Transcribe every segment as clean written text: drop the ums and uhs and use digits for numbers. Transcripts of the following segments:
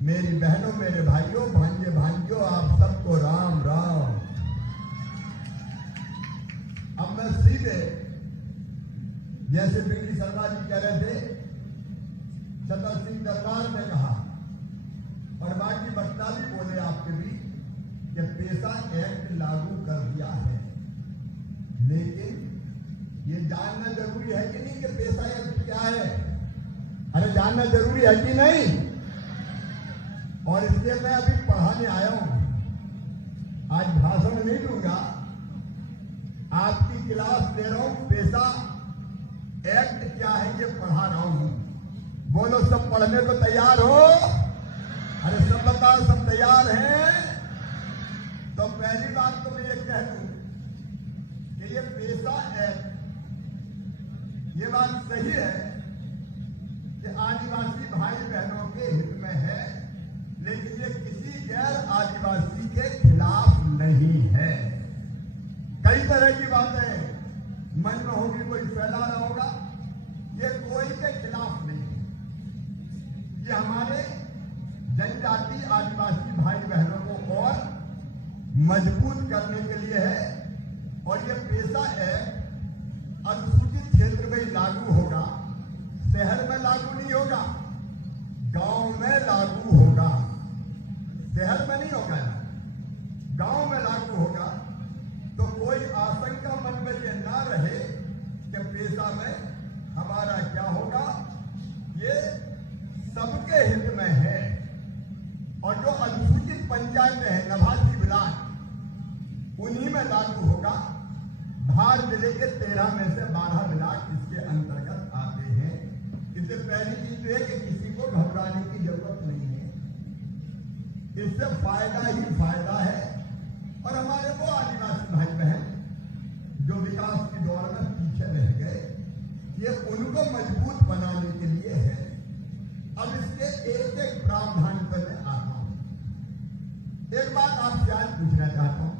मेरी बहनों, मेरे भाइयों, भांजे भांजियों, आप सबको राम राम। अब मैं सीधे जैसे बीडी शर्मा जी कह रहे थे, छतर सिंह दरबार ने कहा और बाकी वक्ता भी बोले आपके भी कि पेशा एक्ट लागू कर दिया है, लेकिन ये जानना जरूरी है कि नहीं कि पेशा एक्ट क्या है? अरे जानना जरूरी है कि नहीं? और इसलिए मैं अभी पढ़ाने आया हूं, आज भाषण नहीं दूंगा, आपकी क्लास ले रहा हूं। पेशा एक्ट क्या है ये पढ़ा रहा हूं। बोलो सब पढ़ने को तैयार हो? अरे सब बताओ, सब तैयार हैं? तो पहली बात तो मैं ये कह दूं कि ये पेशा एक्ट, ये बात सही है कि आदिवासी भाई बहनों के हित में है, लेकिन ये किसी गैर आदिवासी के खिलाफ नहीं है। कई तरह की बातें मन में होगी, कोई फैला रहा होगा, ये कोई के खिलाफ नहीं है। ये हमारे जनजाति आदिवासी भाई बहनों को और मजबूत करने के लिए है। और ये पेशा एक्ट अनुसूचित क्षेत्र में लागू होगा, शहर में लागू नहीं होगा, गांव में लागू होगा। शहर में नहीं होगा, गांव में लागू होगा। तो कोई आशंका मन में ये ना रहे कि पेशा में हमारा क्या होगा, ये सबके हित में है। और जो अनुसूचित पंचायतें हैं, नवासी ब्लॉक, उन्हीं में लागू होगा। धार जिले के 13 में से 12 ब्लॉक इसके अंतर्गत आते हैं। इससे पहली चीज तो है कि किसी को घबराने की जरूरत नहीं है, इससे फायदा ही फायदा है। और हमारे वो आदिवासी भाई बहन जो विकास की दौड़ में पीछे रह गए, ये उनको मजबूत बनाने के लिए है। अब इसके एक एक प्रावधान पर मैं आता हूं। एक बात आपसे आज पूछना चाहता हूं,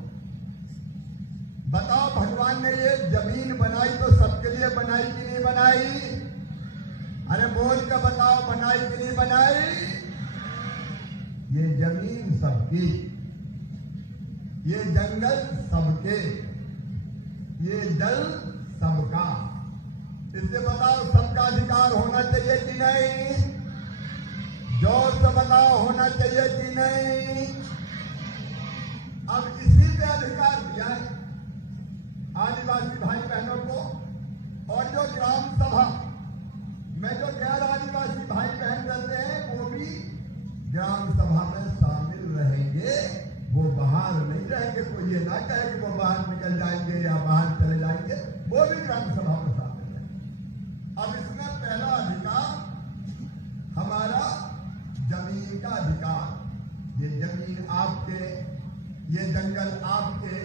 बताओ भगवान ने ये जमीन बनाई तो सबके लिए बनाई कि नहीं बनाई? अरे बोल के बताओ, बनाई कि नहीं बनाई? ये जमीन सबकी, ये जंगल सबके, ये जल सबका। इससे बताओ सबका अधिकार होना चाहिए कि नहीं? जोर से बताओ, होना चाहिए कि नहीं? अब इसी पे अधिकार दिया है आदिवासी भाई बहनों को। और जो ग्राम सभा में जो गैर आदिवासी भाई बहन रहते हैं, वो भी ग्राम सभा में शामिल रहेंगे, वो बाहर नहीं रहेंगे। कोई ये ना कहे कि वो बाहर निकल जाएंगे या बाहर चले जाएंगे, वो भी ग्राम सभा में शामिल रहेंगे। अब इसमें पहला अधिकार हमारा जमीन का अधिकार। ये जमीन आपके, ये जंगल आपके,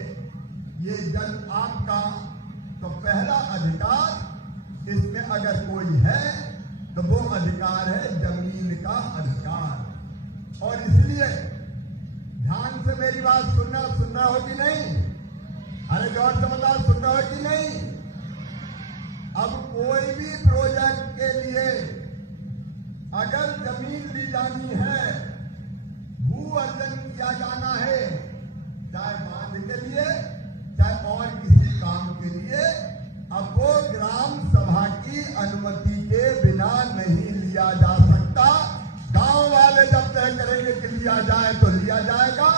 ये जल आपका। तो पहला अधिकार इसमें अगर कोई है तो वो अधिकार है जमीन का अधिकार। और इसलिए ध्यान से मेरी बात सुनना हो कि नहीं? अरे गौर से बताओ, सुनना हो कि नहीं? अब कोई भी प्रोजेक्ट के लिए अगर जमीन ली जानी है, भू अर्जन किया जाना है, चाहे बांध के लिए चाहे और किसी काम के लिए, अब वो ग्राम सभा की अनुमति के बिना नहीं लिया जा सकता। गांव वाले जब तय करेंगे कि लिया जाए तो लिया जाएगा,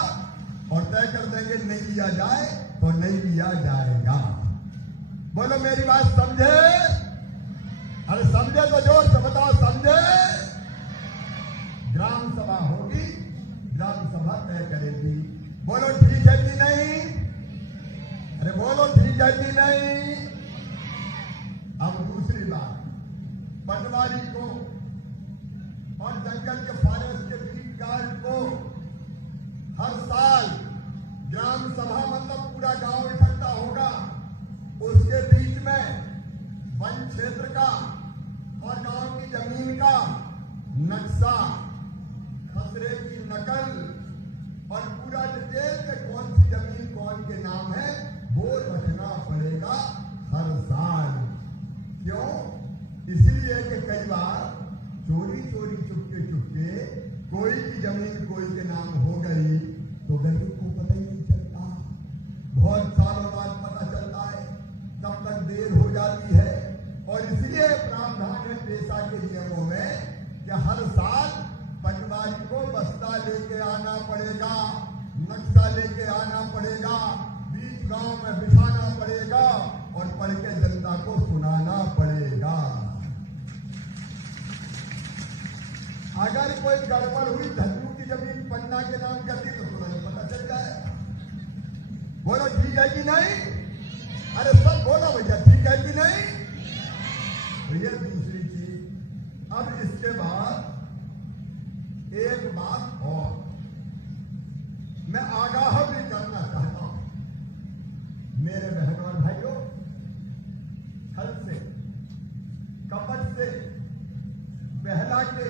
और तय कर देंगे नहीं लिया जाए तो नहीं लिया जाएगा। बोलो मेरी बात समझे? अरे समझे तो जोर से बताओ, समझे? ग्राम सभा होगी, ग्राम सभा तय करेगी। बोलो ठीक है कि नहीं? अरे बोलो ठीक है कि नहीं? अब दूसरी बात, पटवारी को और जंगल के फॉरेस्ट के बीट गार्ड को हर साल ग्राम सभा मतलब पूरा गांव इकट्ठा होगा, उसके बीच में वन क्षेत्र का और गांव की जमीन का नक्शा, खसरे की नकल और पूरा डिटेल के कौन सी जमीन कौन के नाम है कई बार चोरी चोरी चुपके चुपके कोई की जमीन कोई के नाम हो गई तो गरीब को पता ही नहीं चलता, बहुत सालों बाद पता चलता है, तब तक देर हो जाती है। और इसलिए प्रावधान है पेशा के नियमों में कि हर साल पटवारी को बस्ता लेके आना पड़ेगा, नक्शा लेके आना पड़ेगा, बीच गांव में बिठाना पड़ेगा और पढ़ के जनता को सुनाना पड़ेगा। अगर कोई गड़बड़ हुई, धन्नू की जमीन पन्ना के नाम कर दी तो तुरंत पता चल जाएगा। बोलो ठीक है कि नहीं? अरे सब बोलो भैया, ठीक है कि नहीं? तो ये दूसरी चीज। अब इसके बाद एक बात और मैं आगाह भी करना चाहता हूं मेरे बहनों और भाइयों, छल से, कपट से, बहला के,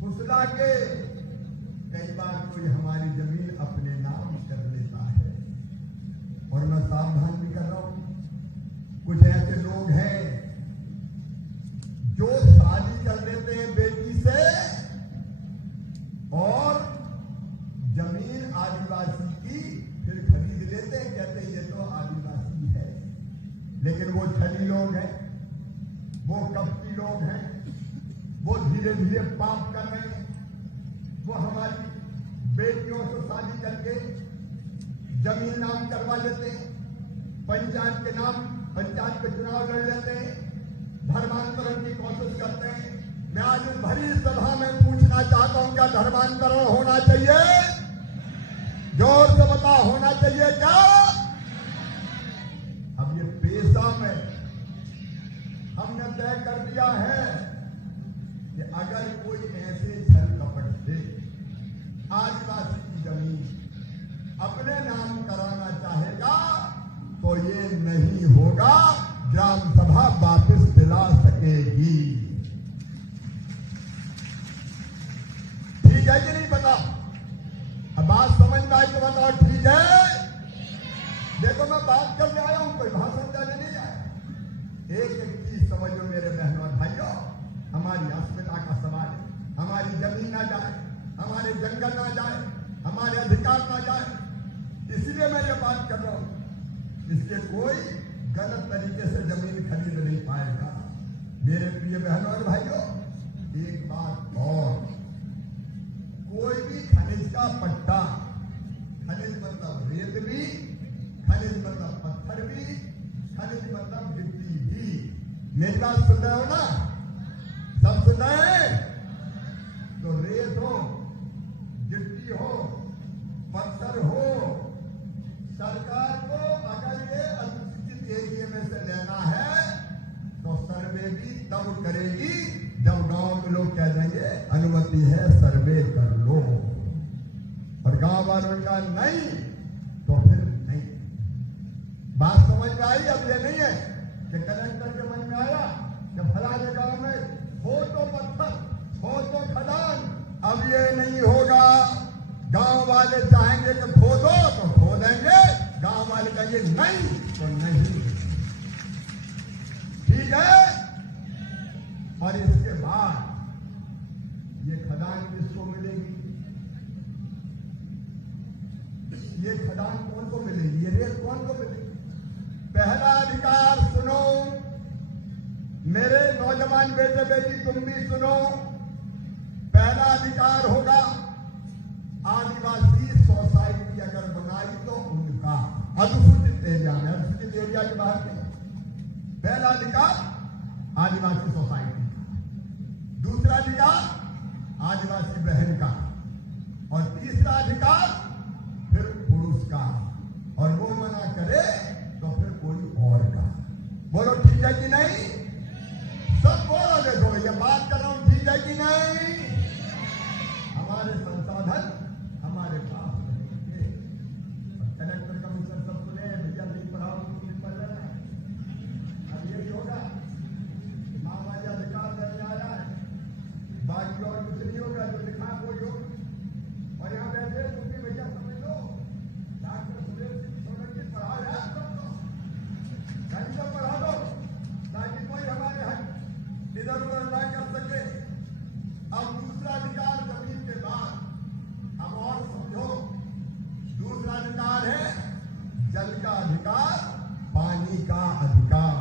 फुसला के कई बार कोई हमारी जमीन अपने नाम कर लेता है। और मैं सावधान भी कर रहा हूं, कुछ ऐसे लोग हैं जो शादी कर लेते हैं बेटी से और जमीन आदिवासी की फिर खरीद लेते हैं, कहते हैं ये तो आदिवासी है। लेकिन वो छली लोग हैं, वो कपटी लोग हैं, वो धीरे धीरे पाप कर रहे हैं। वो हमारी बेटियों से शादी करके जमीन नाम करवा लेते हैं, पंचायत के नाम, पंचायत के चुनाव लड़ लेते हैं, धर्मांतरण की कोशिश करते हैं। मैं आज इस भरी सभा में पूछना चाहता हूं, क्या धर्मांतरण होना चाहिए? जोर से बताओ, होना चाहिए क्या? अब ये पेशा में हमने तय कर दिया है कि अगर कोई ऐसे छल कपट से आदिवासी की जमीन अपने नाम कराना चाहेगा तो ये नहीं होगा, ग्राम सभा वापस दिला सकेगी। ठीक है कि नहीं? बताओ। अब बात समझ में आई तो बताओ ठीक है? देखो मैं बात करने आया हूं, कोई भाषण देने नहीं आया। एक एक चीज समझो मेरे बहनों और भाइयों, हमारी अस्मिता का सवाल है। हमारी जमीन ना जाए, हमारे जंगल ना जाए, हमारे अधिकार ना जाए, इसलिए मैं ये बात कर रहा हूं। इसके कोई गलत तरीके से जमीन खरीद नहीं पाएगा। मेरे प्रिय बहनों और भाइयों, एक बात और, कोई भी खनिज का पट्टा, खनिज मतलब रेत भी, खनिज मतलब पत्थर भी, खनिज मतलब गिट्टी भी। मेरी बात सुन रहे हो ना? सब सुन रहे हैं? तो रेत हो, गिट्टी हो, पत्थर हो, सरकार को अगर ये अनुसूचित एरिया में से लेना है तो सर्वे भी तब करेगी जब गांव के लोग कह देंगे अनुमति है, सर्वे कर लो। और गांव वालों का नहीं तो फिर नहीं। बात समझ में आई? अब ये नहीं है कि कलेक्टर के मन में आया कि फलाने गांव में हो तो पत्थर, हो तो खदान। अब ये नहीं होगा। गांव वाले चाहेंगे कि खोदो तो खोदेंगे, गांव वाले कहेंगे नहीं तो नहीं। ठीक है? और इसके बाद ये खदान किसको मिलेगी? ये खदान कौन को मिलेगी? ये रेत कौन को मिलेगी? पहला अधिकार सुनो मेरे नौजवान बेटे बेटी, तुम भी सुनो। पहला अधिकार होगा आदिवासी सोसाइटी अगर बनाई तो उनका, अनुसूचित एरिया में, अनुसूचित एरिया के बाहर में। पहला अधिकार आदिवासी सोसाइटी का, दूसरा अधिकार आदिवासी बहन का, और तीसरा अधिकार फिर पुरुष का, और वो मना करे तो फिर कोई और का। बोलो ठीक है कि नहीं? सब बोलो। देखो ये बात कर रहा हूं, ठीक है कि नहीं? हमारे संसाधन हमारे पास रहेंगे। कलेक्टर कमिश्नर सब सुने, भैया नहीं पढ़ाओ तो नहीं पढ़ लेना। अब यही होगा, मामा जी अधिकार देने आया है, बाकी और कुछ नहीं होगा, जो लिखा वो होगा। और यहाँ बैठे तुम भी भैया जल का अधिकार, पानी का अधिकार।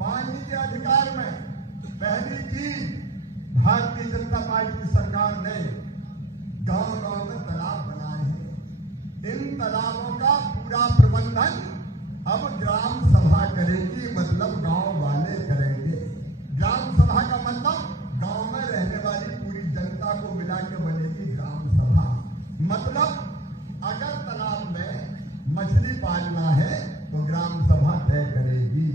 पानी के अधिकार में पहली चीज भारतीय जनता पार्टी की सरकार ने गांव-गांव में तालाब बनाए हैं। इन तालाबों का पूरा प्रबंधन अब ग्राम सभा करेगी, मतलब गांव वाले करेंगे। ग्राम सभा का मतलब गांव में रहने वाली पूरी जनता को मिला के बनेगी ग्राम सभा। मतलब अगर तालाब में मछली पालना है तो ग्राम सभा तय करेगी,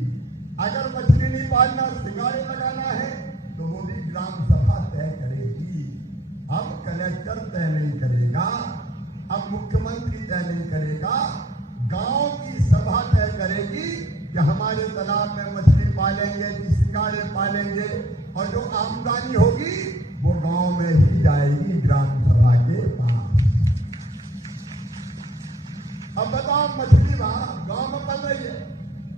अगर मछली नहीं पालना, सिंगाड़े लगाना है तो वो भी ग्राम सभा तय करेगी। अब कलेक्टर तय नहीं करेगा, अब मुख्यमंत्री तय नहीं करेगा, गांव की सभा तय करेगी कि हमारे तालाब में मछली पालेंगे कि सिंगाड़े पालेंगे, और जो आमदनी होगी वो गांव में ही जाएगी ग्राम सभा के पास। अब बताओ, मछली वहां गांव में पल रही है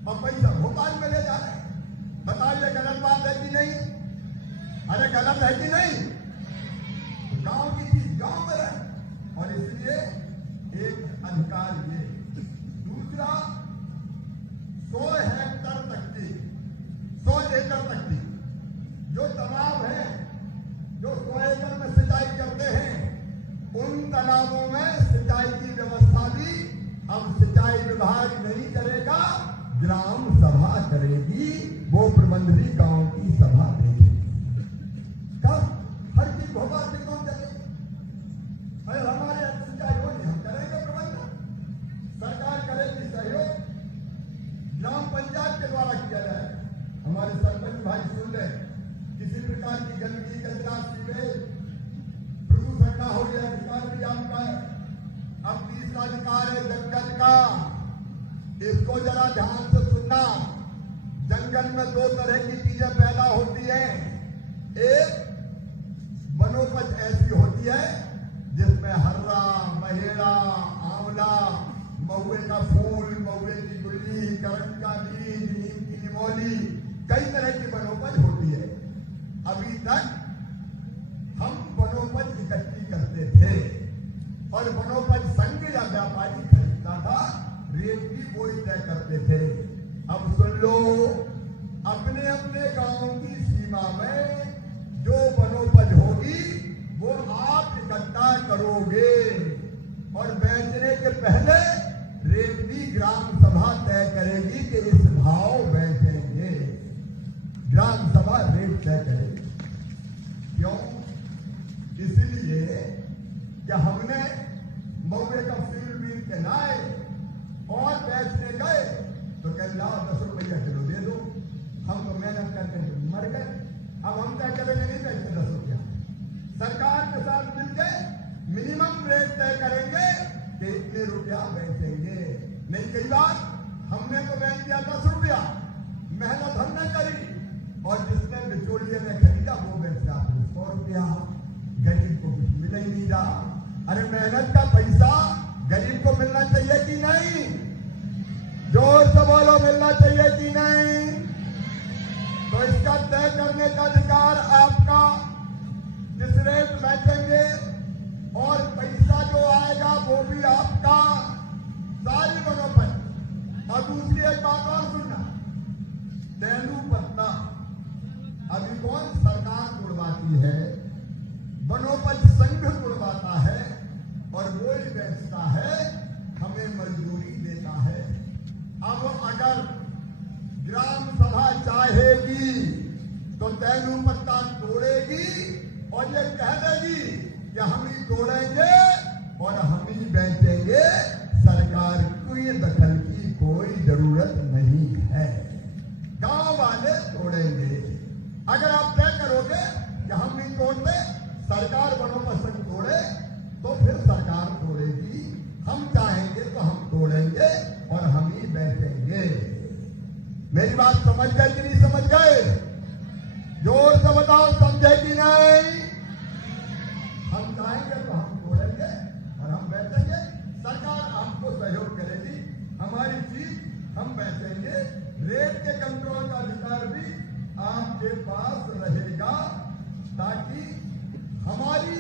और पैसा भोपाल में ले जा रहे हैं। बताओ ये गलत बात है कि नहीं? अरे गलत है कि नहीं? गांव की चीज गांव में रहे, और इसलिए एक अधिकार ये। दूसरा, 100 हेक्टर तक की, 100 एकड़ तक की जो तालाब है, जो 100 एकड़ में सिंचाई करते हैं, उन तालाबों में सिंचाई की व्यवस्था भी अब सिंचाई विभाग नहीं करेगा, ग्राम सभा करेगी। वो प्रबंध भी गांव की सभा देगी। कब हर चीज भोपाल से कौन करेगा? अरे हमारे सिंचाई होगी, हम करेंगे प्रबंध, सरकार करेगी सहयोग, ग्राम पंचायत के द्वारा किया जाए। हमारे सरपंच भाई सुन ले, किसी प्रकार की गंदगी, कचरा, सीवेज, प्रदूषण ना हो, यह अधिकार भी आपका है। अब तीसरा अधिकार है जंगल का, इसको जरा ध्यान से सुनना। जंगल में 2 तरह की चीजें पैदा होती हैं। एक वनोपज ऐसी होती है जिसमें हर्रा, महेड़ा, आंवला, महुए का फूल, महुए की गुल्ली, करंट का बीज, नीम की निमोली, कई तरह की वनोपज होती है। अभी तक हम वनोपज इकट्ठी करते थे और वनोपज संघ या व्यापारी खरीदता था, रेट भी वो ही तय करते थे। अब सुन लो, अपने अपने गांव की सीमा में जो वनोपज होगी वो आप इकट्ठा करोगे, और बेचने के पहले रेट भी ग्राम सभा तय करेगी कि इस भाव बेचेंगे। ग्राम सभा रेट तय करेगी। क्यों? इसलिए कि हमने महुए का फील्ड बीन के लाए और बेचने गए तो कह लाओ 10 रुपया किलो दे दो, हम तो मेहनत करके मर गए, अब हम क्या करेंगे? नहीं बेचते 10 रुपया। सरकार के साथ मिलकर मिनिमम रेट तय करेंगे कि इतने रुपया बेचेंगे। नहीं, कई बार हमने तो बेच दिया 10 रुपया, मेहनत हमने करी, और जिसने बिचौलिए में खरीदा वो बेच रहा 100 रुपया, गरीब को कुछ मिल ही नहीं रहा। अरे मेहनत का पैसा गरीब को मिलना चाहिए कि नहीं? जोर से बोलो, मिलना चाहिए कि नहीं? तो इसका तय करने का अधिकार आपका, जिस रेट बेचेंगे, और पैसा जो आएगा वो भी आपका, सारी वनोपज। और दूसरी एक बात और सुनना, तेलू पत्ता अभी कौन सरकार तोड़वाती है? वनोपज संघ तोड़वाता है और वो ही बेचता है, हमें मजदूरी देता है। अब अगर ग्राम सभा चाहेगी तो तेलू पत्ता तोड़ेगी और ये कह देगी कि हम ही तोड़ेंगे और हम ही बेचेंगे, सरकार की दखल की कोई जरूरत नहीं है, गांव वाले तोड़ेंगे। अगर आप तय करोगे कि हम नहीं तोड़ते, सरकार वनोपज संघ तोड़े, तो फिर सरकार तोड़ेगी। हम चाहेंगे तो हम तोड़ेंगे और हम ही बेचेंगे। मेरी बात समझ गए कि नहीं समझ गए? जोर से बताओ, समझे कि नहीं? हम चाहेंगे तो हम तोड़ेंगे और हम बेचेंगे, सरकार आपको सहयोग करेगी, हमारी चीज हम बेचेंगे। रेट के कंट्रोल का अधिकार भी आपके पास रहेगा, ताकि हमारी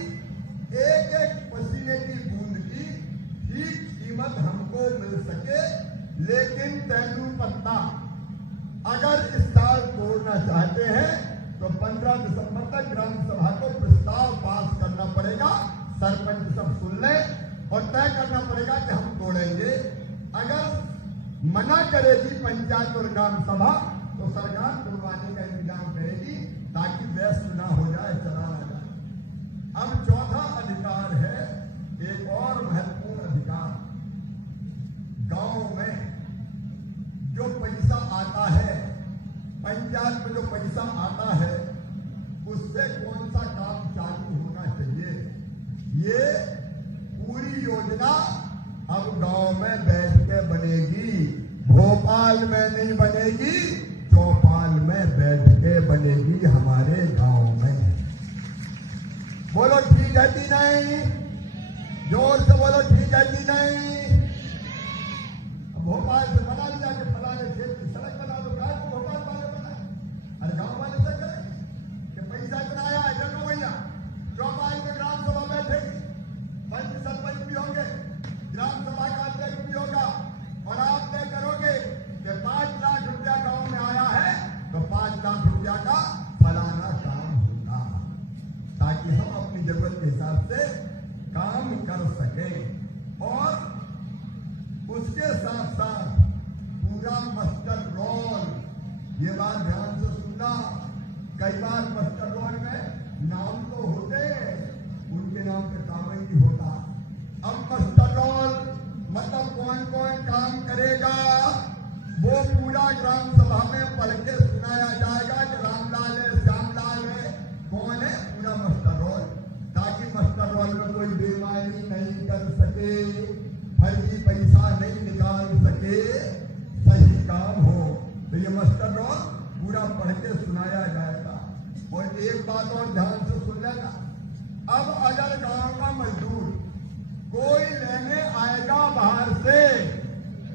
एक एक पसीने की बूंद की ठीक कीमत हमको सबको मिल सके। लेकिन तेंदुपत्ता अगर इस साल तोड़ना चाहते हैं तो 15 दिसंबर तक ग्राम सभा को प्रस्ताव पास करना पड़ेगा। सरपंच सब सुन ले और तय करना पड़ेगा कि हम तोड़ेंगे। अगर मना करेगी पंचायत और ग्राम सभा तो सरकार तोड़वाने का इंतजाम करेगी ताकि व्यस्त ना हो जाए, चला ना जाए। अब चौथा अधिकार है एक और महत्वपूर्ण अधिकार। गांव में जो पैसा आता है, पंचायत में जो पैसा आता है, उससे कौन सा काम चालू होना चाहिए, ये पूरी योजना अब गांव में बैठ के बनेगी। भोपाल में नहीं बनेगी, चौपाल में बैठ के बनेगी हमारे गांव में। बोलो ठीक है कि नहीं? जोर से बोलो ठीक है कि नहीं? भोपाल से बना लिया कि फलाने खेत की सड़क बना दो, क्या को भोपाल वाले बनाए? अरे गांव वाले क्या करें कि पैसा इतना आया है, देखो भैया चौपाल में ग्राम सभा बैठेगी, पंच सरपंच भी होंगे, ग्राम सभा का अध्यक्ष भी होगा और आप तय करोगे कि 5 लाख रुपया गांव में आया है तो 5 लाख रुपया का फलाना काम होगा, ताकि हम अपनी जरूरत के हिसाब से काम कर सकें। और उसके साथ साथ पूरा मास्टर रोल, ये बात ध्यान से सुनना। कई बार मास्टर रोल में नाम तो होते, उनके नाम पे काम ही नहीं होता। अब मास्टर रोल मतलब कौन कौन काम करेगा वो पूरा ग्राम सभा में पढ़ के सुनाया जाएगा कि रामलाल है, श्यामलाल है, कौन है, पूरा मास्टर रोल, ताकि मास्टर रोल में कोई बेईमानी नहीं कर सके, फर्जी पैसा नहीं निकाल सके, सही काम हो। तो ये मास्टर रोल पूरा पढ़ के सुनाया जाएगा। और एक बात और ध्यान से सुन लेना, अब अगर गांव का मजदूर कोई लेने आएगा बाहर से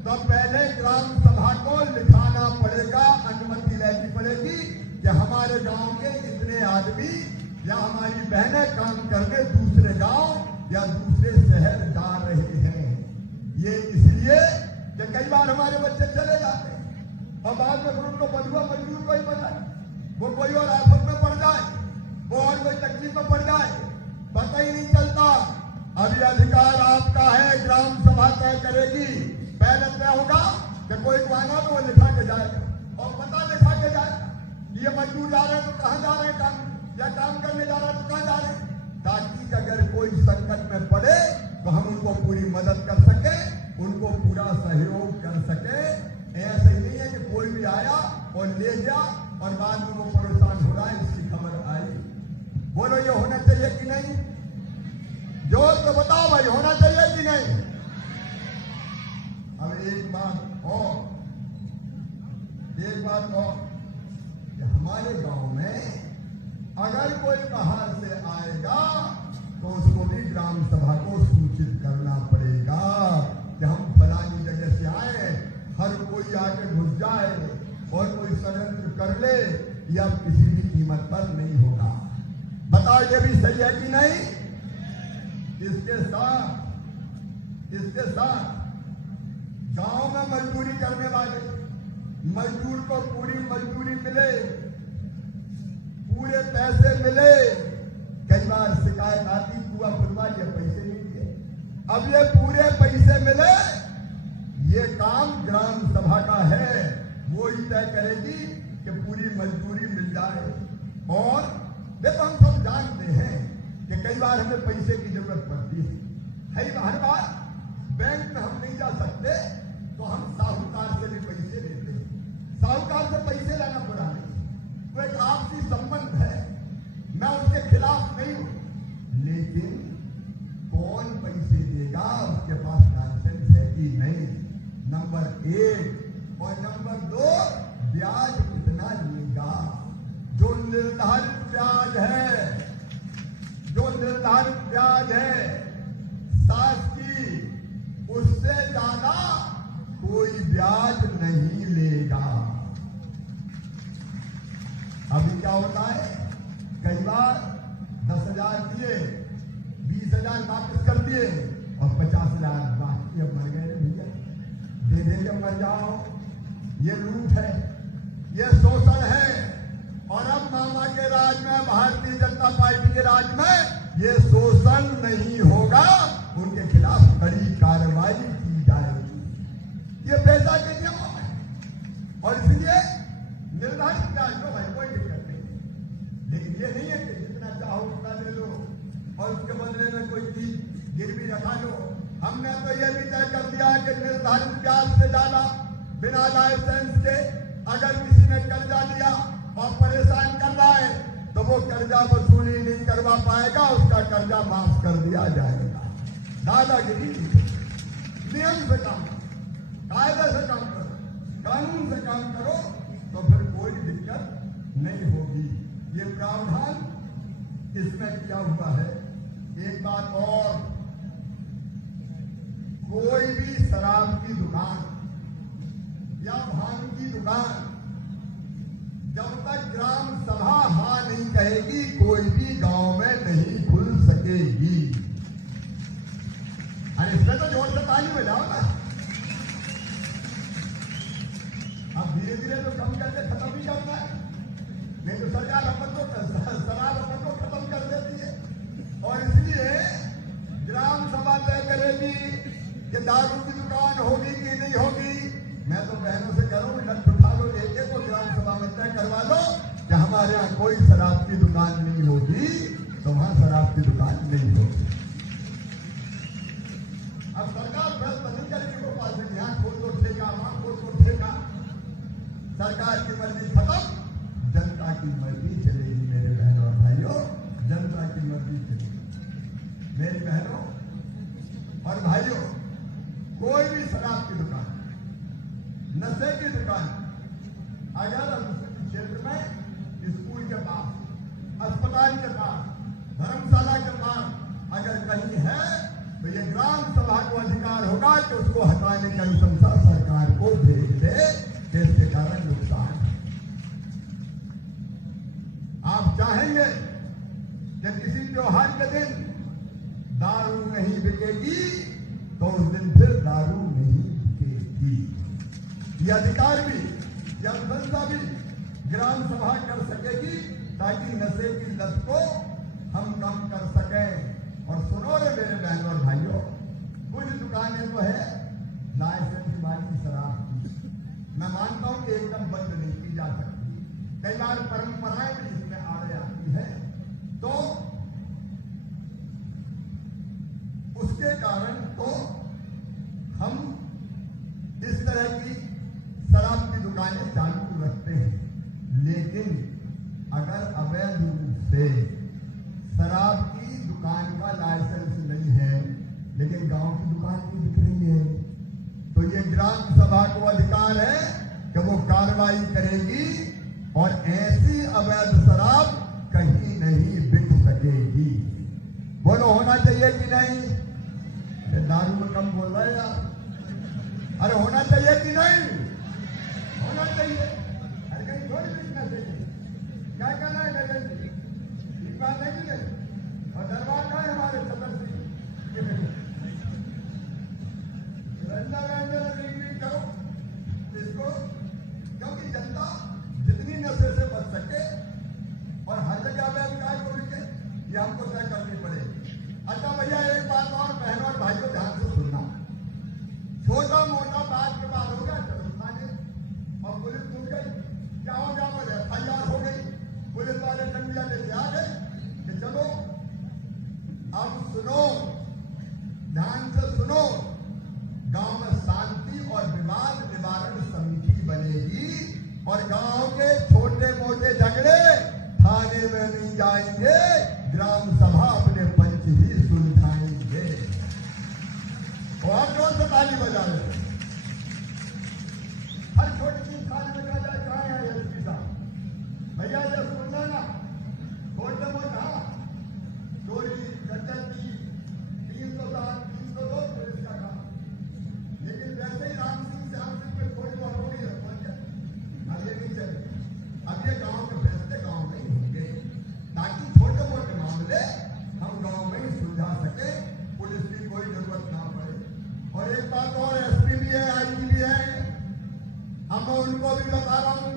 तो पहले ग्राम सभा को लिखाना पड़ेगा, अनुमति लेनी पड़ेगी कि हमारे गांव के इतने आदमी या हमारी बहनें काम करने दूसरे गांव या दूसरे शहर जा रहे हैं। ये इसलिए कि कई बार हमारे बच्चे चले जाते हैं और बाद में फिर उनको बंधुआ मजदूर कोई बनाए, वो कोई और आफत में पड़ जाए, वो और कोई तकलीफ में पड़ जाए, पता ही नहीं चलता। अब ये अधिकार आपका है, ग्राम सभा तय करेगी। पहले तय होगा कि कोई को आना तो वो लिखा के जाएगा और पता लिखा के जाएगा, ये मजदूर जा रहे हैं तो कहाँ जा रहे हैं काम, या काम करने जा रहे हैं तो कहाँ जा रहे हैं, ताकि अगर कोई संकट में पड़े तो हम उनको पूरी मदद कर सके, उनको पूरा सहयोग कर सके। ऐसा ही नहीं है कि कोई भी आया और ले गया और बाद में वो परेशान हो रहा है, इसकी खबर आई। बोलो ये होना चाहिए कि नहीं? जोर से बताओ भाई, होना चाहिए कि नहीं? अब एक बात और कि हमारे गांव में अगर कोई बाहर से आएगा तो उसको भी ग्राम सभा को सूचित करना पड़ेगा कि हम फलानी जगह से आए। हर कोई आके घुस जाए और कोई षड्यंत्र कर ले, यह किसी भी कीमत पर नहीं होगा। बताओ ये भी सही है कि नहीं? इसके साथ गांव में मजदूरी करने वाले मजदूर को पूरी मजदूरी मिले, पूरे पैसे मिले। कई बार शिकायत आती, पूरा खुलवा ये पैसे नहीं दिए। अब ये पूरे पैसे मिले, ये काम ग्राम सभा का है, वो ही तय करेगी कि पूरी मजदूरी मिल जाए। और देखो हम सब जानते हैं कि कई बार हमें पैसे की जरूरत पड़ती है। हर बार बैंक में हम नहीं जा सकते तो हम साहूकार से भी पैसे लेते हैं। साहूकार से पैसे लेना बुरा नहीं, वो एक आपसी संबंध है, मैं उसके खिलाफ नहीं हूं, लेकिन कौन पैसे देगा, उसके पास लाइसेंस है कि नहीं, नंबर 1। और नंबर 2, ब्याज कितना लेगा। जो निर्धारित ब्याज है शासकीय, उससे ज्यादा कोई ब्याज नहीं लेगा। अभी क्या होता है, कई बार 10,000 दिए, 20,000 वापस कर दिए और 50,000 बाकी अब मर गए भैया। दे के मर जाओ। ये लूट है, ये शोषण है। और अब मामा के राज में, भारतीय जनता पार्टी के राज में ये शोषण नहीं होगा, उनके खिलाफ कड़ी कार्रवाई की जाएगी। ये पैसा के नियमों में, और इसलिए निर्धारित ब्याज लो भाई, कोई दिक्कत नहीं। लेकिन ये नहीं है कि जितना चाहो उतना ले लो और उसके बदले में कोई चीज गिरवी रखा लो। हमने तो ये भी तय कर दिया कि निर्धारित ब्याज से ज्यादा बिना लाइसेंस के अगर किसी ने कर्जा लिया और परेशान कर रहा है तो वो कर्जा वसूली नहीं करवा पाएगा, उसका कर्जा माफ कर दिया जाएगा। दादागिरी नियम से काम करो, कायदे से काम करो, कानून से काम करो, तो फिर कोई दिक्कत नहीं होगी। ये प्रावधान इसमें किया हुआ है। एक बात और, कोई भी शराब की दुकान या भांग की दुकान जब तक ग्राम सभा हाँ नहीं कहेगी, कोई भी गांव में नहीं खुल सकेगी। अरे इसमें तो जोर से ताली बजाओ ना। अब धीरे धीरे तो कम करके खत्म ही करना है, नहीं तो सरकार अपन को शराब अपन को खत्म कर देती है। और इसलिए ग्राम सभा तय करेगी कि दारू की दुकान होगी कि नहीं होगी। मैं तो बहनों से कह रहा हूँ, लट उठा लो, एक को ग्राम सभा में तय करवा लो कि हमारे यहाँ कोई शराब की दुकान नहीं होगी, तो वहां शराब की दुकान नहीं होगी। अब सरकार फैसला नहीं करेगी गोपाल सिंह, यहाँ खोल दो ठेका, वहां खोल दो ठेका। सरकार की मर्जी खत्म, जनता की मर्जी चलेगी। मेरे बहनों और भाइयों, जनता की मर्जी चलेगी। मेरी बहनों और भाइयों, कोई भी शराब की दुकान, नशे की दुकान अगर क्षेत्र में स्कूल के पास, अस्पताल के पास, धर्मशाला के पास अगर कहीं है, तो ये ग्राम सभा को अधिकार होगा कि उसको हटाने की अनुशंसा सरकार को भेज दे, जिसके कारण नुकसान। आप चाहेंगे कि किसी त्योहार के दिन दारू नहीं बिकेगी, तो उस दिन फिर दारू नहीं बिकेगी। ये अधिकार भी, यह अनुशंसा भी ग्राम सभा कर सकेगी, ताकि नशे की लत को हम कम कर सकें। और सुनो रे मेरे बहनों और भाइयों, कुछ दुकानें तो है लाइसेंस वाली शराब की, मैं मानता हूं कि एकदम बंद नहीं की जा सकती। कई बार परंपराएं भी इसमें आड़े आती है, तो उसके कारण तो हम इस तरह की शराब की दुकानें चालू रखते हैं। लेकिन अगर अवैध रूप से शराब की दुकान का लाइसेंस नहीं है, लेकिन गांव की दुकान भी बिक रही है, तो ये ग्राम सभा को अधिकार है कि वो कार्रवाई करेगी और ऐसी अवैध शराब कहीं नहीं बिक सकेगी। बोलो होना चाहिए कि नहीं? दारू में कम बोल रहा है यार। अरे होना चाहिए कि नहीं? होना चाहिए। अरे कहीं थोड़ी बिकना चाहिए। क्या कहना है गगन जी? ठीक बात है कि नहीं? और दरबार का है हमारे सदस्य करो इसको, क्योंकि जनता जितनी नशे से बच सके और हर जगह में काय को बिके, ये हमको तय करनी पड़ेगी। अच्छा भैया, एक बात और बहनों और भाइयों ध्यान से सुनना। छोटा मोटा बात के बाद हो गया, चलो थाने और पुलिस घूम गई, क्या हो गया, पर FIR हो गई, पुलिस वाले डंडिया लेके आ गए कि चलो अब सुनो, ध्यान से सुनो, गांव में शांति और विवाद निवारण समिति बनेगी और गांव के छोटे मोटे झगड़े थाने में नहीं जाएंगे, ग्राम सभा अपने पंच ही सुलझाएंगे। और जोर से ताली बजा रहे। हर छोटी चीज थाने में कहा जाए, कहाँ है एसपी साहब? भैया ये सुनना ना, छोटे मोटा चोरी डकैती 307 302 पुलिस का काम, लेकिन वैसे ही राम सिंह श्याम सिंह पे थोड़ी बहुत हो गई है, अब ये नहीं अब मैं उनको भी बता रहा हूं,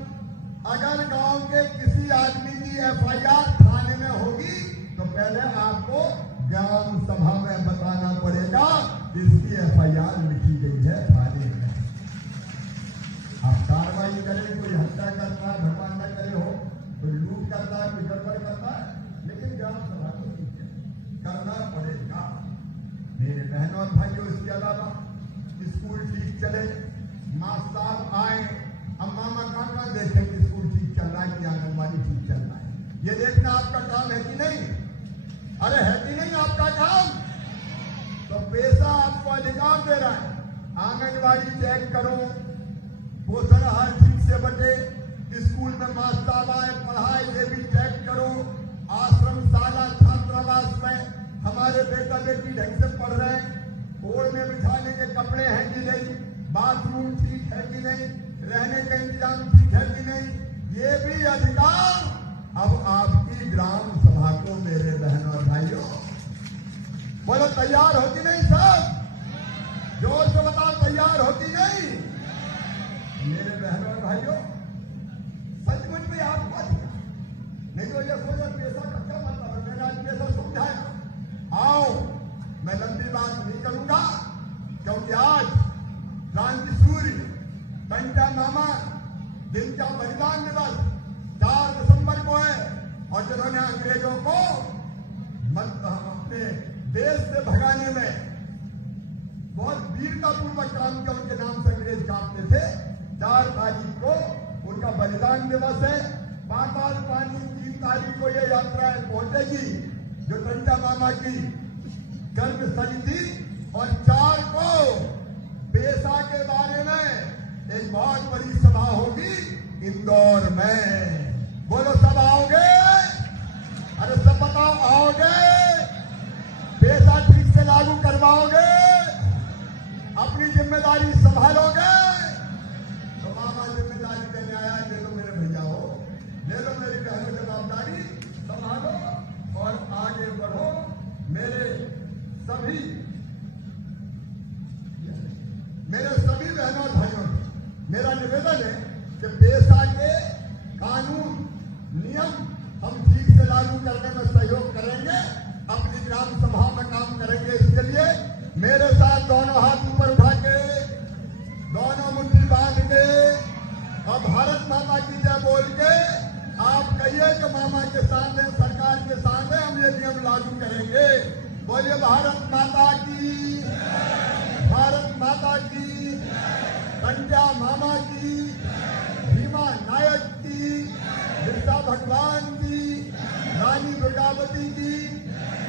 अगर गांव के किसी आदमी की FIR थाने में होगी तो पहले आपको ग्राम सभा में बताना पड़ेगा इसकी FIR लिखी गई है थाने में। आप कार्रवाई करें, कोई हत्या करता है, भगवान न करे हो, कोई लूट करता है, कोई गड़बड़ करता है, लेकिन ग्राम सभा को करना पड़ेगा। मेरे बहनों और भाइयों, इसके अलावा स्कूल ठीक चले, मास्टर साहब आए, अब मामा कहाँ देखें कि स्कूल ठीक चल रहा है कि आंगनबाड़ी ठीक चल रहा है। ये देखना आपका काम है कि नहीं? अरे है कि नहीं आपका काम? तो पैसा आपको अधिकार दे रहा है, आंगनबाड़ी चेक करो, पोषण आहार ठीक से बटे, स्कूल में मास्टर साहब आए, पढ़ाए, ये भी चेक करो, आश्रम शाला छात्रावास में हमारे बेटा बेटी ढंग से पढ़ रहे हैं, ओढ़ने बिछाने के कपड़े हैं कि नहीं, बाथरूम ठीक है कि नहीं, रहने का इंतजाम ठीक है कि नहीं, ये भी अधिकार अब आपकी ग्राम सभा को। मेरे बहनों और भाइयों, बोलो तैयार हो कि नहीं? सब जोर से बताओ, तैयार हो कि नहीं? मेरे बहनों और भाइयों, सचमुच में आपको अधिकार नहीं तो ये सोचा पैसा का क्या मतलब है? मैंने आज पैसा समझाया। आओ, मैं लंबी बात नहीं करूंगा, क्योंकि आज क्रांति सूर्य पंचा मामा जिनका बलिदान दिवस 4 दिसंबर को है, और जिन्होंने अंग्रेजों को अपने देश से भगाने में बहुत वीरतापूर्वक काम किया, उनके नाम से अंग्रेज कांपते थे। 4 तारीख को उनका बलिदान दिवस है। पाताल पानी 3 तारीख को ये यात्रा पहुंचेगी जो टंटा मामा की गर्भस्थली थी, और 4 को पेशा के बारे में एक बहुत बड़ी सभा होगी इंदौर में। बोलो सब आओगे? अरे सब बताओ, आओगे? पेशा ठीक से लागू करवाओगे? अपनी जिम्मेदारी संभालोगे? तो मामा जिम्मेदारी देने आया, ले लो मेरे भैया हो, ले लो मेरी बहनों, जवाबदारी संभालो और आगे बढ़ो। मेरे सभी बहनों और भाइयों को मेरा निवेदन है कि पेशा के कानून नियम हम ठीक से लागू करने में सहयोग करेंगे, अपनी ग्राम सभा में काम करेंगे। इसके लिए मेरे साथ दोनों हाथ ऊपर उठा के, दोनों मुट्ठी बांध के और भारत माता की जय बोल के आप कहिए कि मामा के सामने, सरकार के सामने हम ये नियम लागू करेंगे। बोलिए भारत माता की, भारत माता की, पंजा मामा की, भीमा नायक की, बिरसा भगवान की, रानी दुर्गावती की,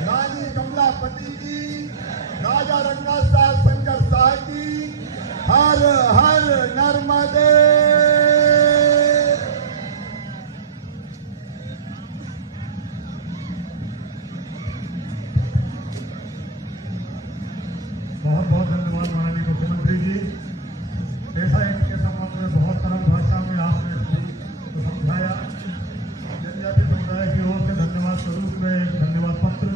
रानी कमलापति की, राजा रंगा साह शंकर शाह की। हर हर नर्मदे। बहुत बहुत धन्यवाद माननीय मुख्यमंत्री जी। पेशा एक्ट के संबंध में बहुत सरल भाषा में आपने तो समझाया। जनजातीय समुदाय की ओर से धन्यवाद स्वरूप में एक धन्यवाद पत्र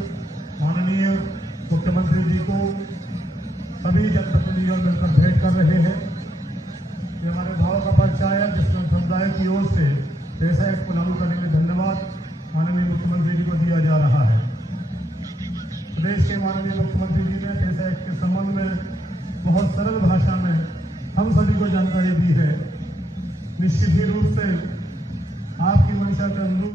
माननीय मुख्यमंत्री जी को सभी जनप्रतिनिधियों मिलकर भेंट कर रहे हैं। ये हमारे भाव का परिचय है जिसमें समुदाय की ओर से पेशा एक्ट को लागू करने के लिए धन्यवाद माननीय मुख्यमंत्री जी को दिया जा रहा है। प्रदेश के माननीय मुख्यमंत्री जी ने पेशा एक्ट के संबंध में बहुत सरल भाषा में हम सभी को जानकारी दी है। निश्चित ही रूप से आपकी मंशा के अनुरूप